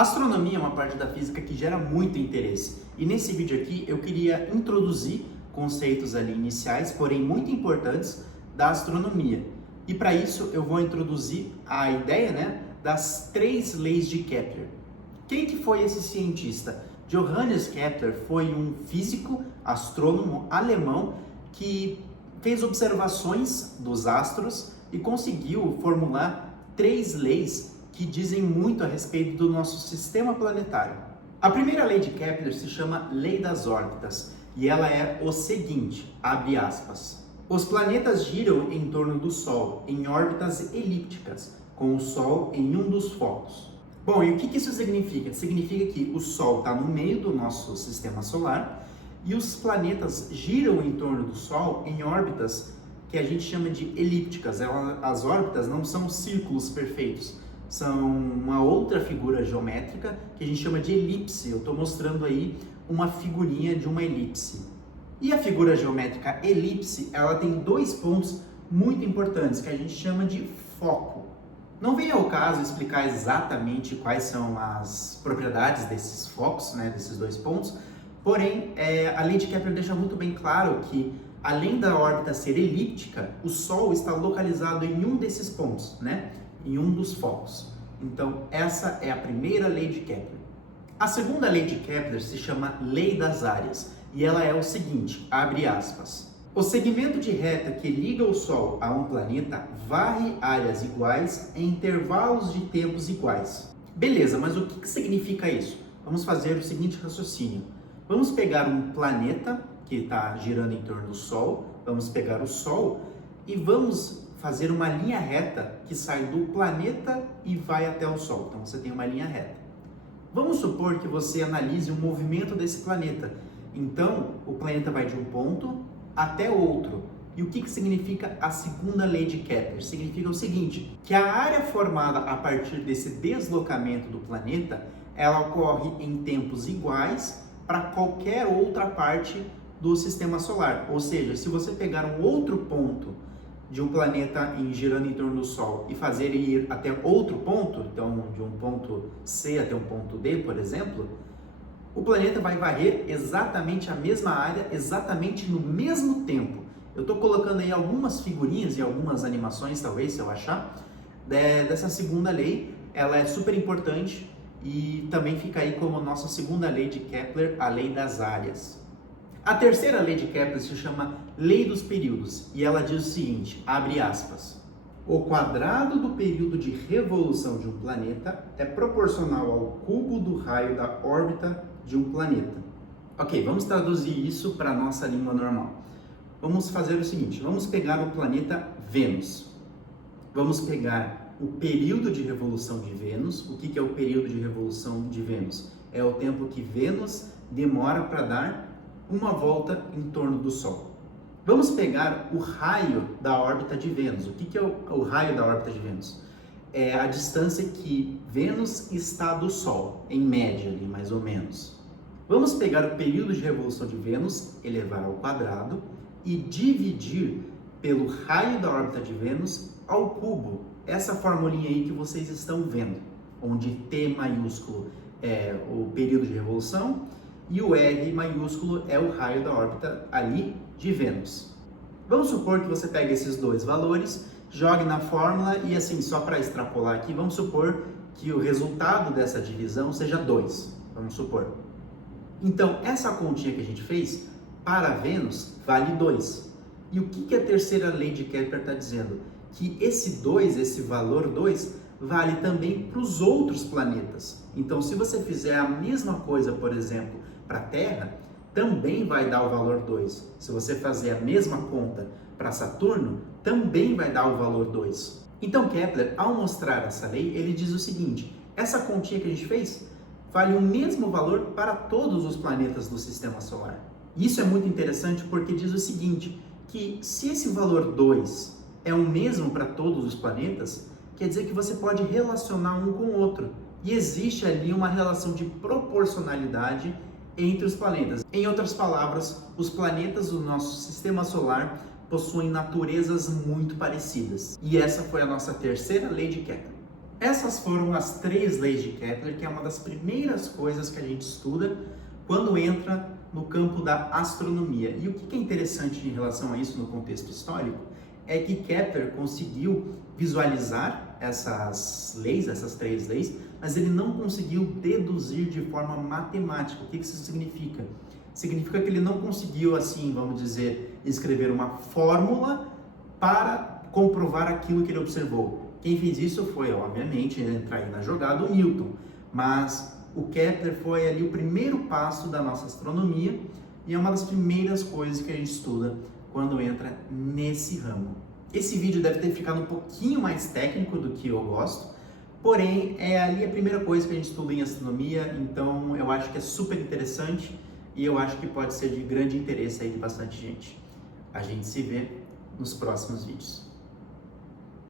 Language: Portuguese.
A astronomia é uma parte da física que gera muito interesse, e nesse vídeo aqui eu queria introduzir conceitos ali iniciais, porém muito importantes, da astronomia. E para isso eu vou introduzir a ideia, das 3 leis de Kepler. Quem que foi esse cientista? Johannes Kepler foi um físico, astrônomo alemão que fez observações dos astros e conseguiu formular 3 leis que dizem muito a respeito do nosso sistema planetário. A primeira lei de Kepler se chama Lei das Órbitas e ela é o seguinte, abre aspas, os planetas giram em torno do Sol em órbitas elípticas, com o Sol em um dos focos. Bom, e o que isso significa? Significa que o Sol está no meio do nosso sistema solar e os planetas giram em torno do Sol em órbitas que a gente chama de elípticas. As órbitas não são círculos perfeitos, são uma outra figura geométrica que a gente chama de elipse. Eu estou mostrando aí uma figurinha de uma elipse. E a figura geométrica elipse, ela tem 2 pontos muito importantes que a gente chama de foco. Não vem ao caso explicar exatamente quais são as propriedades desses focos, desses 2 pontos, porém a lei de Kepler deixa muito bem claro que além da órbita ser elíptica, o Sol está localizado em um desses pontos, em um dos focos. Então, essa é a primeira lei de Kepler. A segunda lei de Kepler se chama Lei das Áreas, e ela é o seguinte, abre aspas, o segmento de reta que liga o Sol a um planeta varre áreas iguais em intervalos de tempos iguais. Beleza, mas o que significa isso? Vamos fazer o seguinte raciocínio. Vamos pegar um planeta que está girando em torno do Sol, vamos pegar o Sol e vamos fazer uma linha reta que sai do planeta e vai até o Sol. Então você tem uma linha reta. Vamos supor que você analise o movimento desse planeta. Então o planeta vai de um ponto até outro. E o que significa a segunda lei de Kepler? Significa o seguinte, que a área formada a partir desse deslocamento do planeta, ela ocorre em tempos iguais para qualquer outra parte do sistema solar. Ou seja, se você pegar um outro ponto de um planeta girando em torno do Sol e fazer ele ir até outro ponto, então de um ponto C até um ponto D, por exemplo, o planeta vai varrer exatamente a mesma área, exatamente no mesmo tempo. Eu estou colocando aí algumas figurinhas e algumas animações, talvez, se eu achar, dessa segunda lei. Ela é super importante e também fica aí como nossa segunda lei de Kepler, a lei das áreas. A terceira lei de Kepler se chama Lei dos Períodos e ela diz o seguinte, abre aspas, o quadrado do período de revolução de um planeta é proporcional ao cubo do raio da órbita de um planeta. Ok, vamos traduzir isso para a nossa língua normal. Vamos fazer o seguinte, vamos pegar o planeta Vênus. Vamos pegar o período de revolução de Vênus. O que é o período de revolução de Vênus? É o tempo que Vênus demora para dar uma volta em torno do Sol. Vamos pegar o raio da órbita de Vênus. O que é o raio da órbita de Vênus? É a distância que Vênus está do Sol, em média ali, mais ou menos. Vamos pegar o período de revolução de Vênus, elevar ao quadrado e dividir pelo raio da órbita de Vênus ao cubo. Essa formulinha aí que vocês estão vendo, onde T maiúsculo é o período de revolução e o R maiúsculo é o raio da órbita ali de Vênus. Vamos supor que você pegue esses 2 valores, jogue na fórmula e assim, só para extrapolar aqui, vamos supor que o resultado dessa divisão seja 2, vamos supor. Então, essa continha que a gente fez, para Vênus, vale 2. E o que a terceira lei de Kepler está dizendo? Que esse 2, esse valor 2, vale também para os outros planetas. Então, se você fizer a mesma coisa, por exemplo, para a Terra, também vai dar o valor 2. Se você fazer a mesma conta para Saturno, também vai dar o valor 2. Então, Kepler, ao mostrar essa lei, ele diz o seguinte, essa continha que a gente fez vale o mesmo valor para todos os planetas do Sistema Solar. Isso é muito interessante porque diz o seguinte, que se esse valor 2 é o mesmo para todos os planetas, quer dizer que você pode relacionar um com o outro. E existe ali uma relação de proporcionalidade entre os planetas. Em outras palavras, os planetas do nosso sistema solar possuem naturezas muito parecidas. E essa foi a nossa terceira lei de Kepler. Essas foram as 3 leis de Kepler, que é uma das primeiras coisas que a gente estuda quando entra no campo da astronomia. E o que é interessante em relação a isso no contexto histórico é que Kepler conseguiu visualizar essas leis, essas 3 leis, mas ele não conseguiu deduzir de forma matemática. O que isso significa? Significa que ele não conseguiu, assim, vamos dizer, escrever uma fórmula para comprovar aquilo que ele observou. Quem fez isso foi, obviamente, entrar aí na jogada, o Newton, mas o Kepler foi ali o primeiro passo da nossa astronomia e é uma das primeiras coisas que a gente estuda quando entra nesse ramo. Esse vídeo deve ter ficado um pouquinho mais técnico do que eu gosto, porém é ali a primeira coisa que a gente estuda em astronomia, então eu acho que é super interessante e eu acho que pode ser de grande interesse aí de bastante gente. A gente se vê nos próximos vídeos.